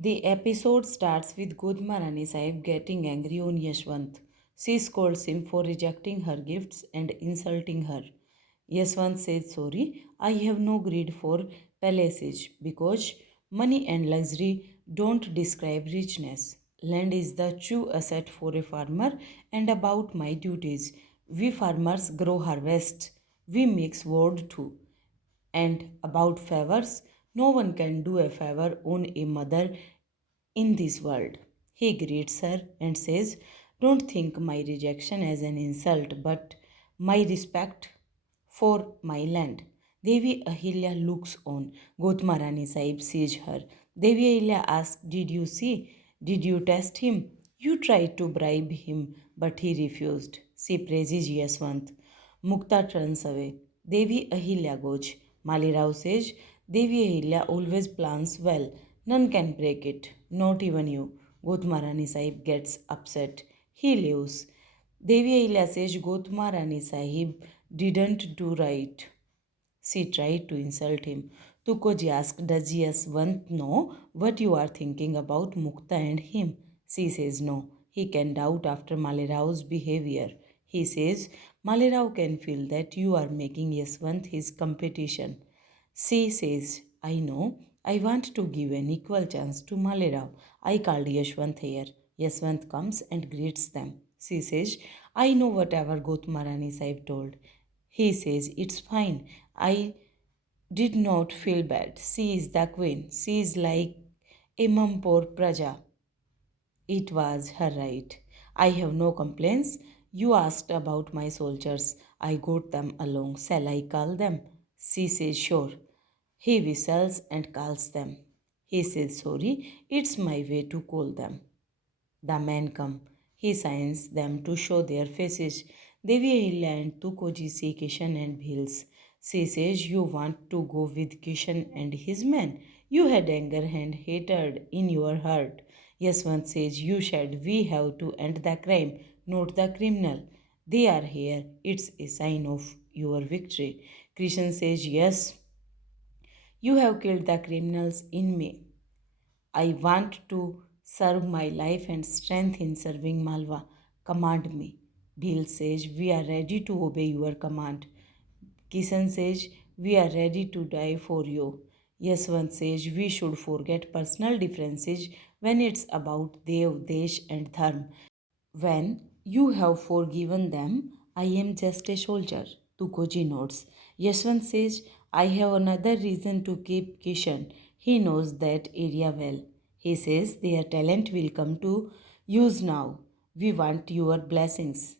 The episode starts with Godmarani Sahib getting angry on Yashwant. She scolds him for rejecting her gifts and insulting her. Yashwant says sorry, I have no greed for palaces because money and luxury don't describe richness. Land is the true asset for a farmer, and about my duties. We farmers grow harvest, we mix wood too. And about favors, no one can do a favor on a mother in this world. He greets her and says, don't think my rejection as an insult, but my respect for my land. Devi Ahilya looks on. Gotmarani Sahib sees her. Devi Ahilya asks, did you see? Did you test him? You tried to bribe him, but he refused. She praises Yaswant. Mukta turns away. Devi Ahilya goes. Malirao says, Devi Ahilya always plans well. None can break it, not even you. Gotmarani Sahib gets upset. He leaves. Devi Ahilya says Gotmarani Sahib didn't do right. She tried to insult him. Tukoji asked, does Yaswant know what you are thinking about Mukta and him? She says no. He can doubt after Malerao's behavior. He says, Malerao can feel that you are making Yaswant his competition. She says, I know. I want to give an equal chance to Malerao. I called Yashwant here. Yashwant comes and greets them. She says, I know whatever Gotmarani Sahib told. He says, it's fine. I did not feel bad. She is the queen. She is like a mum for Praja. It was her right. I have no complaints. You asked about my soldiers. I got them along. Shall I call them? She says, sure. He whistles and calls them. He says, sorry, it's my way to call them. The men come. He signs them to show their faces. Devi Ahilya and Tukoji see Kishan and Bhils. She says, you want to go with Kishan and his men. You had anger and hatred in your heart. Yaswant says, you said we have to end the crime, not the criminal. They are here. It's a sign of your victory. Krishan says, yes, you have killed the criminals in me. I want to serve my life and strength in serving Malwa. Command me. Bhil says, we are ready to obey your command. Kishan says, we are ready to die for you. Yaswant says, we should forget personal differences when it's about Dev, Desh and Dharma. When you have forgiven them, I am just a soldier. Tukoji nods. Yashwant says, I have another reason to keep Kishan. He knows that area well. He says, their talent will come to use now. We want your blessings.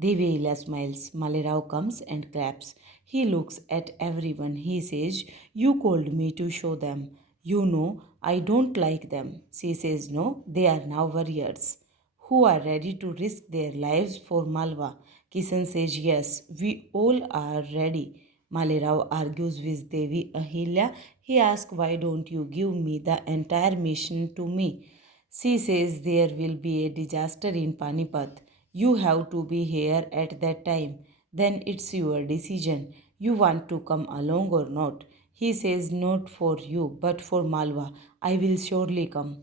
Devela smiles. Malerao comes and claps. He looks at everyone. He says, you called me to show them. You know, I don't like them. She says, no, they are now warriors who are ready to risk their lives for Malwa. Kishan says, yes, we all are ready. Malerao argues with Devi Ahilya. He asks, why don't you give me the entire mission to me? She says there will be a disaster in Panipat. You have to be here at that time. Then it's your decision. You want to come along or not. He says, not for you, but for Malwa. I will surely come.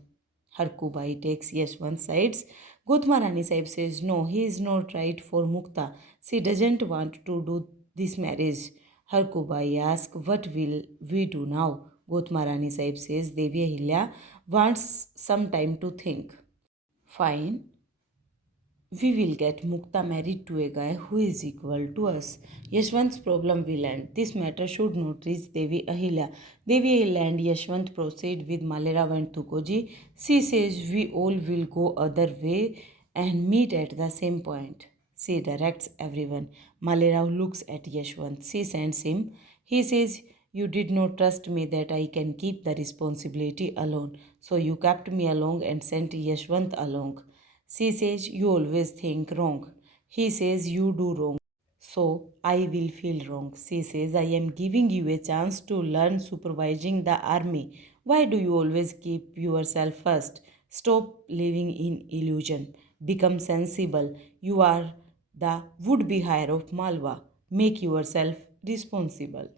Harkubai takes Yashwant's sides. Gotmarani Sahib says, no, he is not right for Mukta. She doesn't want to do this marriage. Harkubai asks, what will we do now? Gotmarani Sahib says, Devi Ahilya wants some time to think. Fine, we will get Mukta married to a guy who is equal to us. Yashwant's problem will end. This matter should not reach Devi Ahilya. Devi Ahilya and Yashwant proceed with Malera and Tukoji. She says we all will go other way and meet at the same point. She directs everyone. Malera looks at Yashwant. She sends him. He says, you did not trust me that I can keep the responsibility alone. So you kept me along and sent Yashwant along. She says, you always think wrong. He says, you do wrong. So I will feel wrong. She says, I am giving you a chance to learn supervising the army. Why do you always keep yourself first? Stop living in illusion. Become sensible. You are the would-be heir of Malwa. Make yourself responsible.